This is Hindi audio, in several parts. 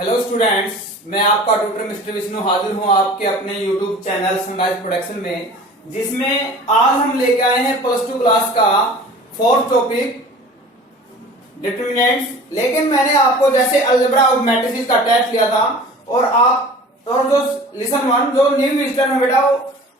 हेलो स्टूडेंट्स, मैं आपका ट्यूटर मिस्टर विष्णु हाजिर हूं आपके अपने यूट्यूब चैनल सनराइज प्रोडक्शन में, जिसमें आज हम लेके आए हैं प्लस टू क्लास का फोर्थ टॉपिक डिटरमिनेंट्स। लेकिन मैंने आपको जैसे अलजेब्रा ऑफ मैट्रिसेस का टेस्ट लिया था और जो लिसन वन जो न्यू विजिटर है बेटा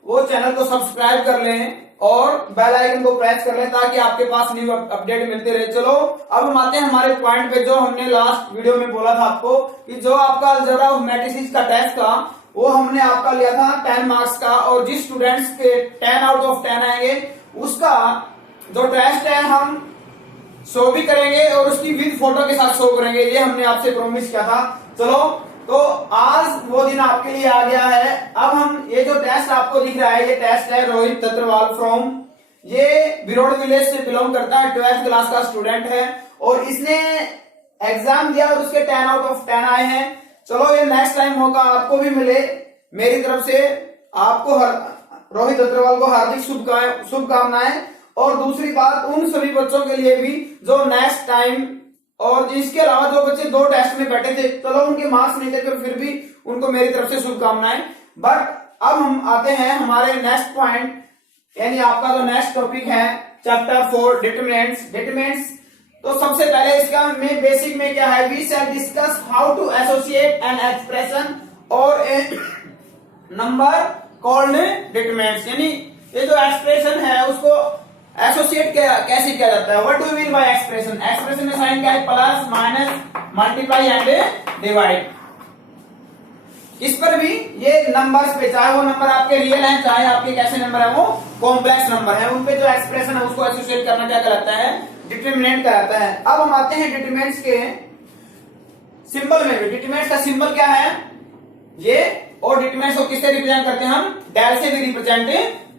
वो चैनल को सब्सक्राइब कर लें और बेल आइकन को प्रेस कर लें ताकि आपके पास न्यू अपडेट मिलते रहे। चलो अब हम आते हैं हमारे पॉइंट पे, जो हमने लास्ट वीडियो में बोला था आपको कि जो आपका अलजेब्रा ऑफ मैट्रिसेस का टेस्ट था वो हमने आपका लिया था 10 मार्क्स का, और जिस स्टूडेंट्स के 10 आउट ऑफ 10 आएंगे उसका जो टेस्ट है हम शो भी करेंगे और उसकी विद फोटो के साथ शो करेंगे, ये हमने आपसे प्रॉमिस किया था। चलो तो आज वो दिन आपके लिए आ गया है। अब हम ये जो टेस्ट आपको दिख रहा है ये टेस्ट है रोहित तत्रवाल फ्रॉम, ये बिरोड विलेज से बिलोंग करता है, 12th क्लास का स्टूडेंट है और इसने एग्जाम दिया और उसके 10 आउट ऑफ 10 आए हैं। चलो ये नेक्स्ट टाइम होगा आपको भी मिले, मेरी तरफ से आपको रोहित तत्रवाल को हार्दिक शुभकामनाएं। और दूसरी बात उन सभी बच्चों के लिए भी जो नेक्स्ट टाइम और इसके अलावा जो बच्चे 2 टेस्ट में बैठे थे, चलो उनके मार्क्स नहीं थे फिर भी उनको मेरी तरफ से शुभकामनाएं। बट अब हम आते हैं हमारे नेक्स्ट पॉइंट, यानी आपका जो नेक्स्ट टॉपिक है चैप्टर 4 डिटरमिनेंट्स। तो सबसे पहले इसका में बेसिक में क्या है, we shall discuss how to associate an expression और ए नंबर कॉल्ड डिटरमिनेंट्स। यानी ये जो एक्सप्रेशन है उसको एसोसिएट कैसे किया जाता है। What do you mean by expression? Expression में साइन क्या है? Plus minus multiply and divide. इस पर भी ये नंबर्स पे, चाहे वो नंबर आपके रियल है चाहे आपके कैसे नंबर है वो कॉम्प्लेक्स नंबर है, उन पे जो एक्सप्रेशन है उसको एसोसिएट करना क्या कहलाता है? डिटरमिनेंट कहलाता है। अब हम आते हैं डिटरमिनेंट्स के सिंबल में। डिटरमिनेंट्स का सिंबल क्या है ये, और डिटरमिनेंट्स को किससे रिप्रेजेंट करते हैं? हम डेल से भी रिप्रेजेंट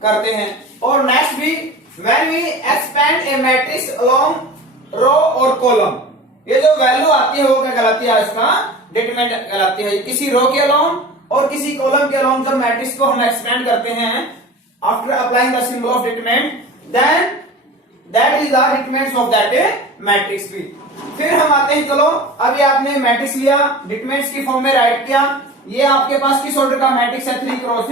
करते हैं। और नेक्स्ट भी when we expand a matrix along row or column, ये जो वैल्यू आती है वो क्या कहलाती है? इसका डिटरमिनेंट कहलाती है। किसी रो के अलोंग और किसी कॉलम के अलोंग जब मैट्रिक्स को हम एक्सपेंड करते हैं after applying the symbol of determinant, then that is the determinants of that matrix भी। फिर हम आते हैं, चलो अभी आपने मैट्रिक्स लिया, डिटरमिनेंट्स की फॉर्म में राइट किया, ये आपके पास किस ऑर्डर का मैट्रिक्स है? 3 क्रॉस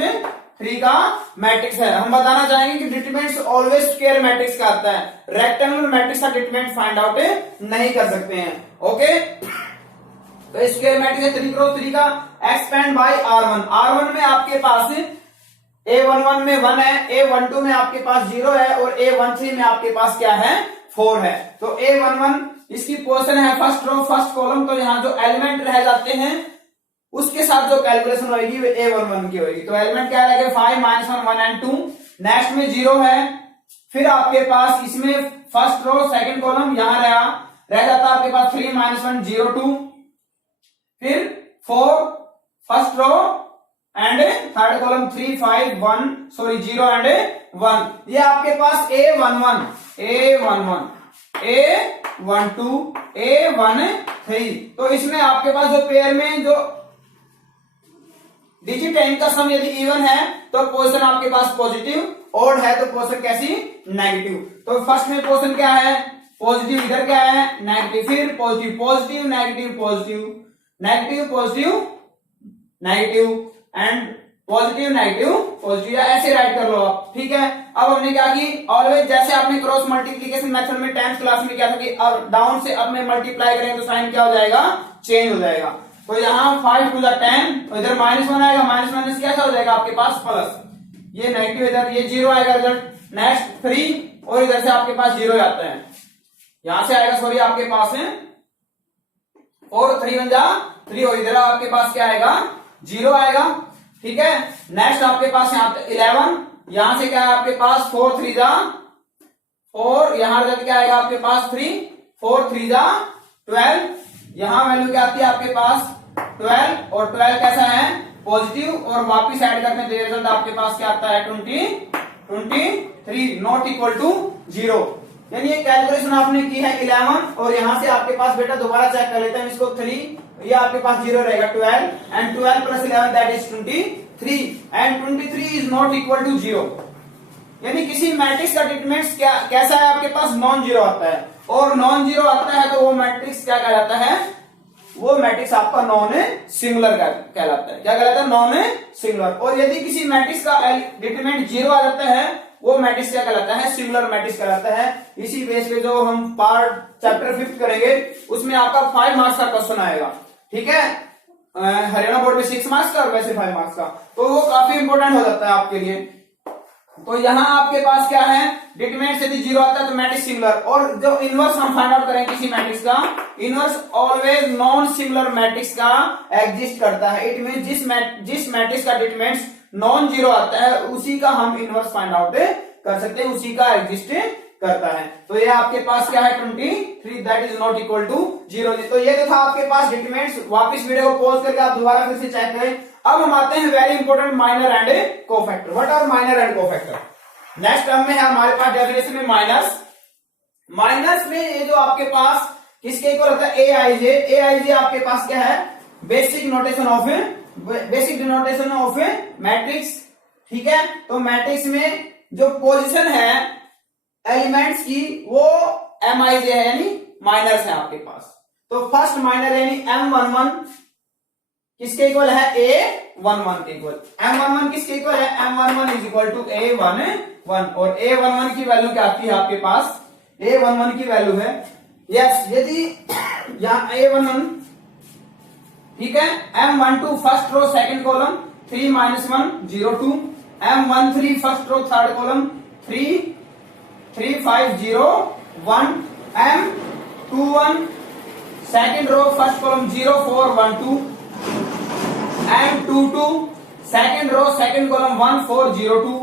3 का मैट्रिक्स है। हम बताना चाहेंगे कि डिटरमिनेंट्स ऑलवेज स्क्वायर मैट्रिक्स का आता है, रेक्टेंगुलर मैट्रिक्स का डिटरमिनेंट फाइंड आउट नहीं कर सकते हैं। ओके, तो स्क्वायर मैट्रिक्स है 3 क्रॉस 3 का, एक्सपेंड बाय R1। R1 में आपके पास A11 में 1 है, A12 में आपके पास 0 है और A13 में आपके पास क्या है? 4 है। तो A11 इसकी पोजीशन है फर्स्ट रो फर्स्ट कॉलम, तो यहाँ जो एलिमेंट रह जाते हैं उसके साथ जो कैलकुलेशन होगी वो A11 की होगी। तो एलिमेंट क्या रहेगा? 5 -1 1 एंड 2। नेक्स्ट में 0 है, फिर आपके पास इसमें फर्स्ट रो सेकंड कॉलम यहाँ रह जाता है आपके पास 3 -1 0 2, फिर 4 first row and third column 3 5 1 0 and 1। ये आपके पास A11 A11 A12 A13। तो इसमें आपके पास जो पेयर में जो डिजिट है इनका सम यदि इवन है तो पोजीशन आपके पास पॉजिटिव, ऑड है तो पोजीशन कैसी? नेगेटिव। तो फर्स्ट में पोजीशन क्या है? पॉजिटिव, इधर क्या है? नेगेटिव, फिर positive positive negative positive negative positive negative and positive negative positive, या ऐसे राइट कर लो आप। ठीक है, अब हमने क्या की, ऑलवेज जैसे आपने क्रॉस मल्टीप्लीकेशन मेथड में 10th क्लास में क्या था कि अब डाउन से अप में मल्टीप्लाई करेंगे तो साइन क्या हो जाएगा? चेंज हो जाएगा। तो यहाँ 5 to the 10, तो इधर -1 आएगा, माइनस कैसा हो जाएगा आपके पास? प्लस, ये नेगेटिव इधर ये 0 आएगा रिजल्ट। नेक्स्ट 3 और इधर से आपके पास 0 आता है, यहां से आएगा सॉरी आपके पास है 4 3 1 जा 3 और इधर आपके पास क्या आएगा? 0 आएगा। ठीक है, नेक्स्ट आपके पास यहाँ 11, यहां से क्या है आपके पास 4 3 जा 4, यहां रिजल्ट क्या आएगा आपके पास? 3 4 3 जा 12, यहां वैल्यू क्या आती है आपके पास? 12 और 12 कैसा है? पॉजिटिव, और वापिस ऐड करने तो रिजल्ट आपके पास क्या आता है? 23 नॉट इक्वल टू 0। यानी ये कैलकुलेशन आपने की है 11 और यहां से आपके पास बेटा दोबारा चेक कर लेते हैं इसको 3, ये आपके पास 0 रहेगा 12 and 12 plus 11 that is 23 and 23 is not equal to 0। यानी किसी मैट्रिक्स का डिटरमिनेंट्स कैसा है आपके पास? नॉन जीरो आता है, और नॉन जीरो आता है तो वो मैट्रिक्स क्या कहलाता है? वो मैट्रिक्स आपका नॉन सिंगुलर कहलाता है। क्या कहलाता है? Non singular. और यदि किसी मैट्रिक्स का डिटरमिनेंट 0 आ जाता है, वो मैट्रिक्स क्या कहलाता है? सिंगुलर मैट्रिक्स कहलाता है। इसी बेस पे जो हम पार्ट चैप्टर 5 करेंगे उसमें आपका 5 मार्क्स का क्वेश्चन आएगा। ठीक है, हरियाणा बोर्ड में 6 मार्क्स का और वैसे 5 मार्क्स का, तो वो काफी इंपॉर्टेंट हो जाता है आपके लिए। तो यहाँ आपके पास क्या है? डिटरमिनेंट यदि 0 आता है तो मैट्रिक्स सिंगुलर। और जो इनवर्स हम फाइंड आउट करेंगे किसी मैट्रिक्स का, inverse always non singular matrix का एग्जिस्ट करता है। इट मीन जिस मैट्रिक्स का डिटरमिनेंट नॉन 0 आता है उसी का हम इनवर्स फाइंड आउट कर सकते हैं, उसी का एग्जिस्ट करता है। तो ये आपके पास क्या है? 23 that is not equal to 0। तो ये तो था आपके पास डिटरमिनेंट्स। वापस वीडियो को पॉज करके आप दोबारा फिर से चेक करें। अब हम आते हैं very important minor and cofactor. What are minor and cofactor? Next term में है हमारे पास डेफिनेशन में माइनस। माइनस में ये जो आपके पास किसके इक्वल होता है? ए आई जे। ए आई जे आपके पास क्या है? Basic denotation of matrix. ठीक है, तो मैट्रिक्स में जो पोजीशन है एलिमेंट्स की वो एम आई जे है, यानी माइनस है आपके पास। तो फर्स्ट माइनर यानी M11 किसके इक्वल है? A11 के इक्वल। M11 किसके इक्वल है? M11 is equal to A11। और A11 की वैल्यू क्या आती है आपके पास? A11 की वैल्यू है यस, यदि यहाँ A11 ठीक है, M12 first row second column 3 - 1 0 2, M13 first row third column 3 3 5 0 1, M21 second row first column 0 4 1 2, M22 second row second column 1 4 0 2,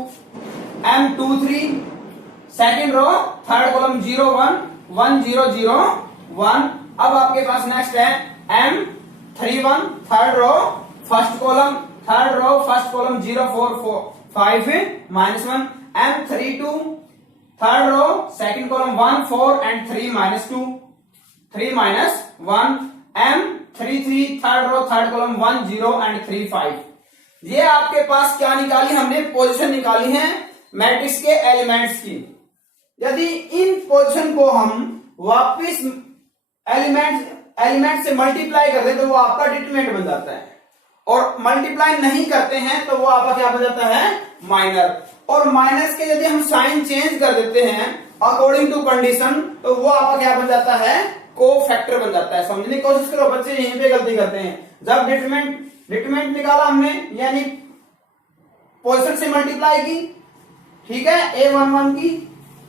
M23 second row third column 0 1 1 0 0 1। अब आपके पास नेक्स्ट है M31 third row first column 0 4 4 5 -1, M32 third row second column 1 4 and 3 -2 3 -1, M33 third row third column 1 0 and 3 5। ये आपके पास क्या निकाली हमने? पोजीशन निकाली है मैट्रिक्स के एलिमेंट्स की। यदि इन पोजीशन को हम वापिस एलिमेंट से मल्टीप्लाई कर दे तो वो आपका डिटरमिनेंट बन जाता है, और मल्टीप्लाई नहीं करते हैं तो वो आपका क्या बन जाता है? माइनर। और माइनस के यदि हम साइन चेंज कर देते हैं अकॉर्डिंग टू कंडीशन तो वो आपका क्या बन जाता है? कोफैक्टर बन जाता है। समझने की कोशिश करो बच्चे, यहीं पे गलती करते हैं। जब डिटरमिनेंट निकाला हमने यानी पोजीशन से मल्टीप्लाई की, ठीक है, A11 की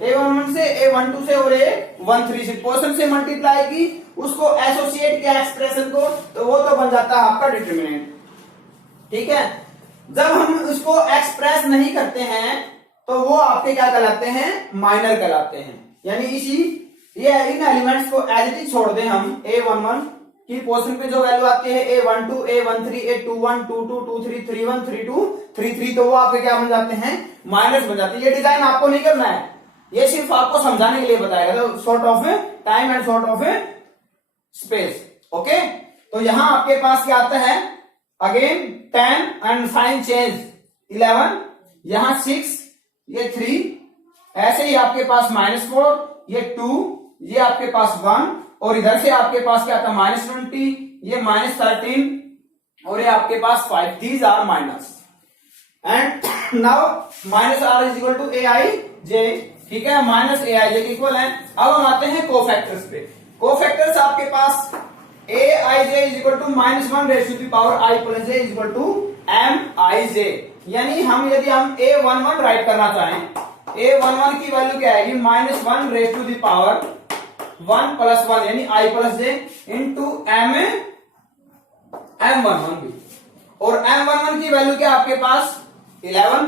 A11 से A12 से और A13 से पोजीशन से मल्टीप्लाई की, उसको एसोसिएट किया एक्सप्रेशन को, तो वो तो बन जाता है आपका डिटरमिनेंट। ठीक है, जब हम उसको एक्सप्रेस नहीं करते हैं तो वो आपके क्या कहलाते हैं? माइनर कहलाते हैं। यानी ये इन एलिमेंट्स को एज इट इज छोड़ दें हम। A11 की पोजीशन पे जो वैल्यू आती है A12 A13 A21 22 23 31 32 33, तो वो आपके क्या बन जाते हैं? माइनस बन जाते हैं। ये डिजाइन आपको नहीं करना है, ये सिर्फ आपको समझाने के लिए बताएगा, तो short of time and short of space. Okay, तो यहां आपके पास क्या आता है? अगेन 10 एंड साइन चेंज 11, यहां 6, ये 3, ऐसे ही आपके पास -4, ये 2, ये आपके पास 1, और इधर से आपके पास क्या था? -20, ये -13, और ये आपके पास 5। These are minors and now -r is equal to Aij। ठीक है, -Aij के इक्वल है। अब हम आते हैं कोफैक्टर्स पे। कोफैक्टर्स आपके पास Aij is equal to -1 raise to the power I plus j is equal to Mij। यानी यदि हम A11 राइट करना चाहें, A11 की वैल्यू क्या आएगी? -1 raise to the power 1 plus 1 यानी I plus j into M11 भी। और M11 की वैल्यू क्या आपके पास? 11,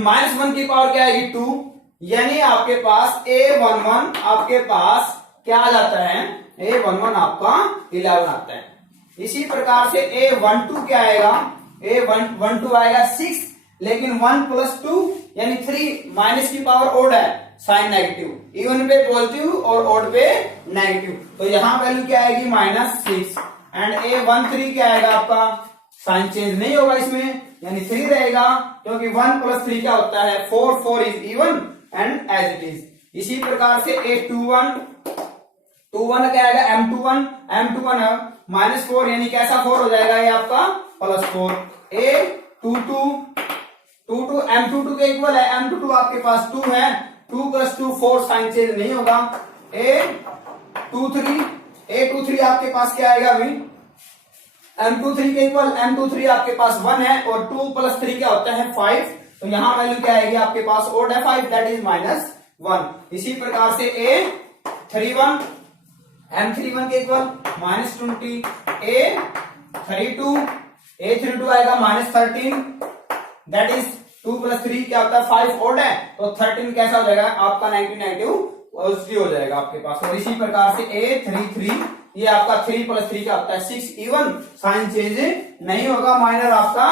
-1 की पावर क्या आएगी? 2, यानी आपके पास A11 आपके पास क्या आ जाता है? A11 आपका 11 आता है। इसी प्रकार से A12 क्या आएगा? A12 आएगा 6, लेकिन 1 प्लस 2 यानी 3, माइनस की पावर ओड है, साइन नेगेटिव, इवन पे पॉजिटिव और ओड पे नेगेटिव, तो यहां वैल्यू क्या आएगी? -6। एंड A13 क्या आएगा आपका? साइन चेंज नहीं होगा इसमें, यानी 3 रहेगा, क्योंकि 1 प्लस 3 क्या होता है? 4 4 is even and as it is. इसी प्रकार से A21 2 1 क्या आएगा M21, M21 -4 यानी कैसा 4 हो जाएगा ये आपका +4। A22 M22 के इक्वल है, M22 आपके पास 2 है, 2 + 2 4 साइन चेंज नहीं होगा। A23 आपके पास क्या आएगा अभी M23 के इक्वल, M23 आपके पास 1 है और 2 + 3 क्या होता है 5, तो यहां वैल्यू क्या आएगी आपके पास ओड है 5 दैट इज -1। इसी प्रकार से A31 M31 के इक्वल -20, A32 आएगा -13 दैट इज 2 + 3 क्या होता है 5 ओड है, तो 13 कैसा हो जाएगा आपका नेगेटिव पॉजिटिव हो जाएगा आपके पास। और इसी प्रकार से A33 ये आपका 3 + 3 क्या होता है 6 इवन साइन चेंज नहीं होगा, माइनर आपका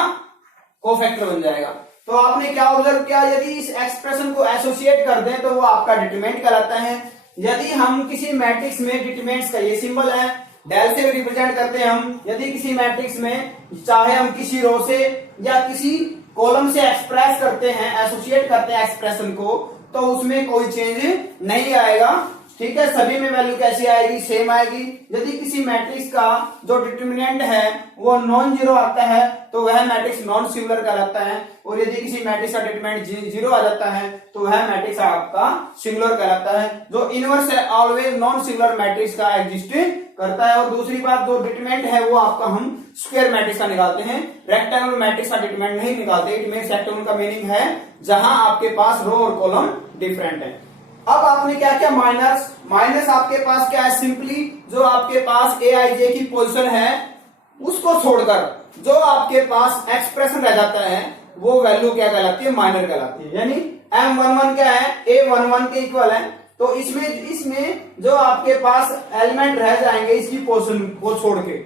कोफैक्टर बन जाएगा। तो आपने क्या ऑब्जर्व किया, यदि इस एक्सप्रेशन को एसोसिएट कर दें तो वो आपका डिटरमिनेंट कहलाता है। यदि हम किसी मैट्रिक्स में डिटरमिनेंट्स का ये सिंबल है डेल से रिप्रेजेंट करते हैं हम, यदि किसी मैट्रिक्स में चाहे हम किसी रो से या किसी कॉलम से एक्सप्रेस करते हैं, एसोसिएट करते हैं एक्सप्रेशन को, तो उसमें कोई चेंज नहीं आएगा। ठीक है, सभी में वैल्यू कैसी आएगी सेम आएगी। यदि किसी मैट्रिक्स का जो डिटरमिनेंट है वो नॉन जीरो आता है तो वह मैट्रिक्स नॉन सिंगुलर कहलाता है, और यदि किसी मैट्रिक्स का डिटरमिनेंट जीरो आ जाता है तो वह मैट्रिक्स आपका सिंगुलर कहलाता है। जो इनवर्स है ऑलवेज नॉन सिंगुलर मैट्रिक्स का एग्जिस्ट करता है। और दूसरी बात, जो डिटरमिनेंट है वो आपका हम स्क्वायर मैट्रिक्स का निकालते हैं, रेक्टेंगुलर मैट्रिक्स का डिटरमिनेंट नहीं निकालते। इट मींस रेक्टेंगुलर का मीनिंग है जहां आपके पास रो और कॉलम डिफरेंट है। अब आपने क्या क्या माइनस आपके पास क्या है, सिंपली जो आपके पास AIJ की पोजीशन है उसको छोड़कर जो आपके पास एक्सप्रेशन रह जाता है वो वैल्यू क्या कहलाती है, माइनर कहलाती है। यानी M11 क्या है, A11 के इक्वल है। तो इसमें जो आपके पास एलिमेंट रह जाएंगे इसकी पोजीशन को छोड़ के,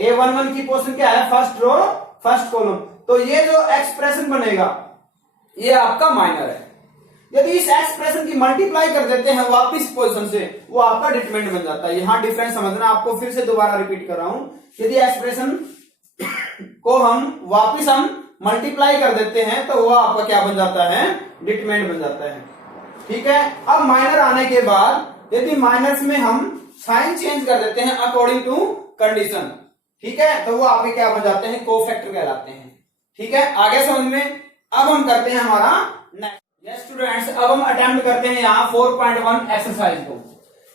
A11 की पोजीशन क्या है, फर्स्ट रो फर्स्ट कॉलम, तो ये जो एक्सप्रेशन बनेगा ये आपका माइनर है। यदि इस एक्सप्रेशन की मल्टीप्लाई कर देते हैं वापिस पोजीशन से, वो आपका डिटरमिनेंट बन जाता है। यहां डिफरेंस समझना, आपको फिर से दोबारा रिपीट कर रहा हूं। यदि एक्सप्रेशन को वापिस हम मल्टीप्लाई कर देते हैं तो वो आपका क्या बन जाता है, डिटरमिनेंट बन जाता है। ठीक है, अब माइनर आने के बाद यदि माइनस में हम साइन चेंज कर देते हैं अकॉर्डिंग टू कंडीशन, ठीक है, तो वो आपके क्या बन जाते हैं, कोफैक्टर कहलाते हैं। ठीक है, आगे समझ में। अब हम करते हैं हमारा नेक्स्ट। यस स्टूडेंट्स, अब हम अटेम्प्ट करते हैं यहाँ 4.1 एक्सरसाइज को।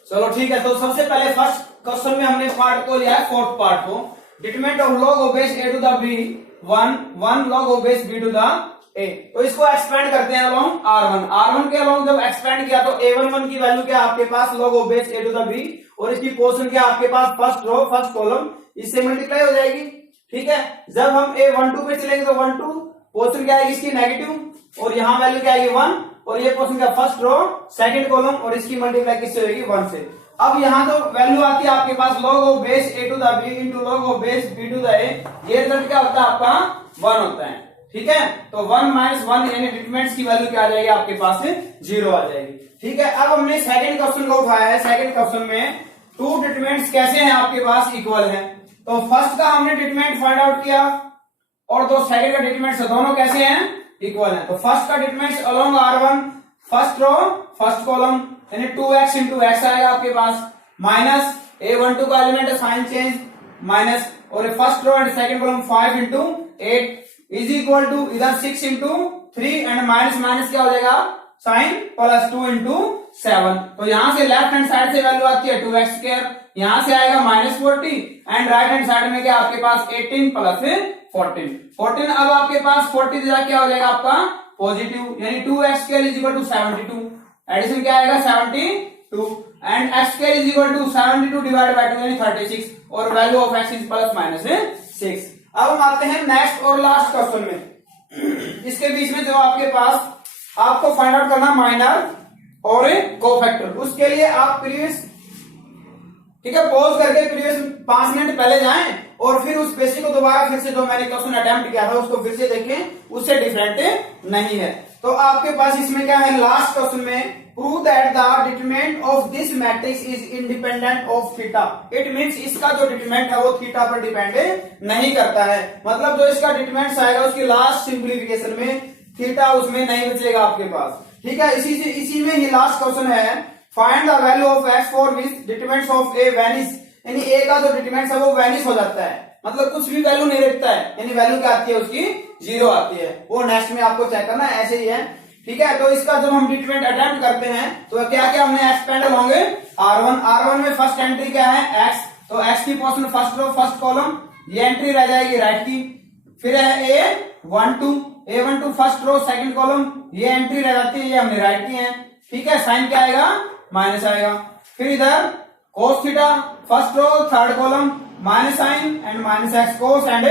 चलो ठीक है, तो सबसे पहले फर्स्ट क्वेश्चन में हमने पार्ट को लिया है, फोर्थ पार्ट को, determinant of log of base a to the b 1 log of base b to the a। तो इसको एक्सपेंड करते हैं अलोंग R1 के अलोंग जब एक्सपेंड किया तो A11 की वैल्यू क्या आपके पास log of base a to the b, और इसकी पोजीशन क्या आपके पास फर्स्ट रो फर्स्ट कॉलम, इससे मल्टीप्लाई हो जाएगी। ठीक है, जब हम A12 पे चलेंगे तो 12 पोजीशन क्या आएगी इसकी नेगेटिव, और यहाँ वैल्यू क्या आएगी 1, और ये पोजीशन का फर्स्ट रो सेकंड कॉलम, और इसकी मल्टीप्लाई किससे होगी 1 से। अब यहाँ तो वैल्यू आती है आपके पास log of base a to the b into log of base b to the a, ये रिजल्ट क्या होता है आपका 1 होता है। ठीक है, तो 1 - 1 यानी डिटरमिनेंट्स की वैल्यू क्या आ जाएगी आपके पास 0 आ जाएगी। ठीक है, अब हमने सेकंड क्वेश्चन को उठाया है। सेकंड क्वेश्चन में टू डिटरमिनेंट्स कैसे हैं आपके पास, इक्वल है। तो फर्स्ट का हमने डिटरमिनेंट फाइंड आउट किया और दो सेकंड का डिटरमिनेंट दोनों कैसे हैं, इक्वल है। तो फर्स्ट का determinant along R1 first row first column यानी 2x into x आएगा आपके पास, माइनस A12 का एलिमेंट है साइन चेंज माइनस, और first row and second column 5 into 8 is equal to इधर 6 into 3 एंड माइनस क्या हो जाएगा साइन प्लस 2 into 7। तो यहां से लेफ्ट हैंड साइड से वैल्यू आती है 2x², यहां से आएगा -40 एंड राइट हैंड साइड में क्या आपके पास 18 प्लस 14। अब आपके पास 40 क्या हो जाएगा आपका पॉजिटिव, यानी 2x² is equal to 72, addition क्या आएगा 72 and x² is equal to 72 divide by 2 यानी 36, और वैल्यू ऑफ x इज +-6। अब हम आते हैं नेक्स्ट और लास्ट क्वेश्चन में। इसके बीच में जो आपके पास आपको फाइंड आउट करना माइनर और कोफैक्टर, उसके लिए आप प्रीवियस ठीक है पॉज करके प्रीवियस 5 मिनट पहले जाएं और फिर उस बेसिक को दोबारा फिर से जो मैंने क्वेश्चन अटेम्प्ट किया था उसको फिर से देखें, उससे डिफरेंट नहीं है। तो आपके पास इसमें क्या है, लास्ट क्वेश्चन में prove that the determinant of this matrix is independent of theta. It means इसका जो डिटरमिनेंट है वो थीटा पर डिपेंड नहीं करता है, मतलब जो इसका डिटरमिनेंट आएगा उसकी लास्ट सिंप्लीफिकेशन में थीटा उसमें नहीं बचेगा आपके पास। ठीक है, इसी में ही लास्ट क्वेश्चन है find the value of x for which determinants of A vanish, यानी ए का जो डिटरमिनेंट्स है वो वैनिश हो जाता है, मतलब कुछ भी वैल्यू नहीं रखता है, यानी वैल्यू क्या आती है उसकी 0 आती है। वो नेक्स्ट में आपको चेक करना है, ऐसे ही है। ठीक है, तो इसका जब हम डिटरमिनेंट अटेम्प्ट करते हैं तो क्या क्या हमने एक्सपेंड होंगे R1। R1 में फर्स्ट एंट्री क्या है x, तो x की position first row first column, ये एंट्री रह जाएगी राइट की। फिर है A12 first row second column, ये एंट्री रह जाती है, ये हमने राइट की है। ठीक है, साइन क्या आएगा माइनस आएगा। फिर इधर cos theta first row third column, minus sign and minus x cos and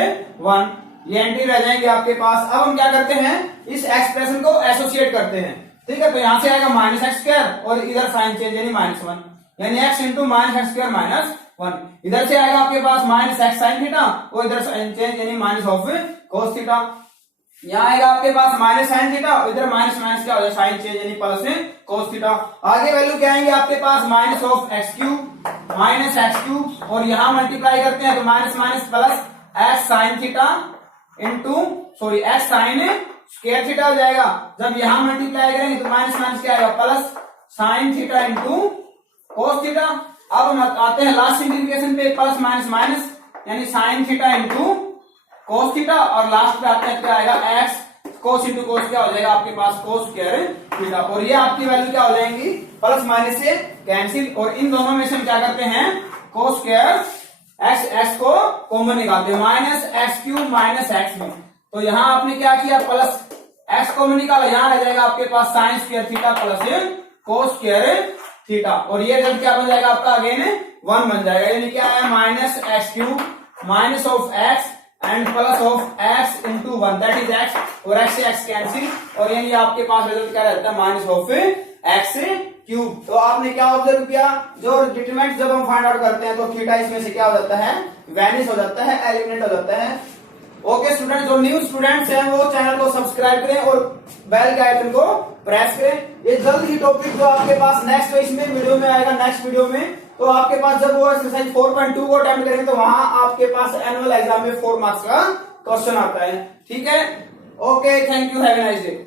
1, ये एंट्री रह जाएंगे आपके पास। अब हम क्या करते हैं, इस एक्सप्रेशन को एसोसिएट करते हैं। ठीक है, तो यहां से आएगा माइनस एक्स स्क्वायर और इधर साइन चेंज यानी -1, यानी x into minus x square -1। इधर से आएगा आपके पास माइनस एक्स साइन थीटा और इधर साइन चेंज यानी माइनस ऑफ कोस थीटा। यहाँ आएगा आपके पास माइनस साइन थीटा, इधर माइनस माइनस क्या हो जाएगा साइन चेंज यानी प्लस कोस थीटा। आगे वैल्यू क्या आएंगे आपके पास माइनस ऑफ एक्स क्यूब और यहाँ मल्टीप्लाई करते हैं तो minus minus plus x sine theta into x sign square theta हो जाएगा। जब यहाँ मल्टीप्लाई करेंगे तो माइनस माइनस क्या आएगा plus sine theta into cos theta. अब हम आते हैं लास्ट इंटीग्रेशन पे, प्लस माइनस माइनस यानी sine theta into cos theta और लास्ट पे आते हैं क्या आएगा एक्स कोस इंटू कोस क्या हो जाएगा आपके पास कोस स्क्वायर थीटा। और ये आपकी वैल्यू क्या हो जाएंगी प्लस माइनस से कैंसिल, और इन दोनों में से हम क्या करते हैं कोस स्क्वायर एक्स को कॉमन निकालते हैं, minus x cube minus x में। तो यहाँ आपने क्या किया प्लस एक्स कॉमन निकाला, यहाँ रह जाएगा आपके पास sine square theta plus cos square theta, और ये रिजल्ट क्या बन जाएगा आपका अगेन 1 बन जाएगा, यानी क्या है minus x cube minus of x and plus of x into 1 that is x, और एक्स से एक्स कैंसिल, और यानी आपके पास रिजल्ट क्या रहता है माइनस ऑफ एक्स क्यूब। तो आपने क्या ऑब्जर्व किया, जो डिटरमिनेंट जब हम फाइंड आउट करते हैं तो थीटा इसमें से क्या हो जाता है वैनिश हो जाता है, एलिमिनेट हो जाता है। ओके स्टूडेंट, जो न्यू स्टूडेंट्स हैं वो चैनल को सब्सक्राइब करें और बेल के आइकन को प्रेस करें। ये जल्द ही टॉपिक जो आपके पास नेक्स्ट इसमें वीडियो में आएगा, नेक्स्ट वीडियो में, तो आपके पास जब वो एक्सरसाइज 4.2 को अटेम्प्ट करेंगे तो वहां आपके पास एनुअल एग्जाम में 4 मार्क्स का क्वेश्चन आता है। ठीक है, okay, thank you, have a nice day.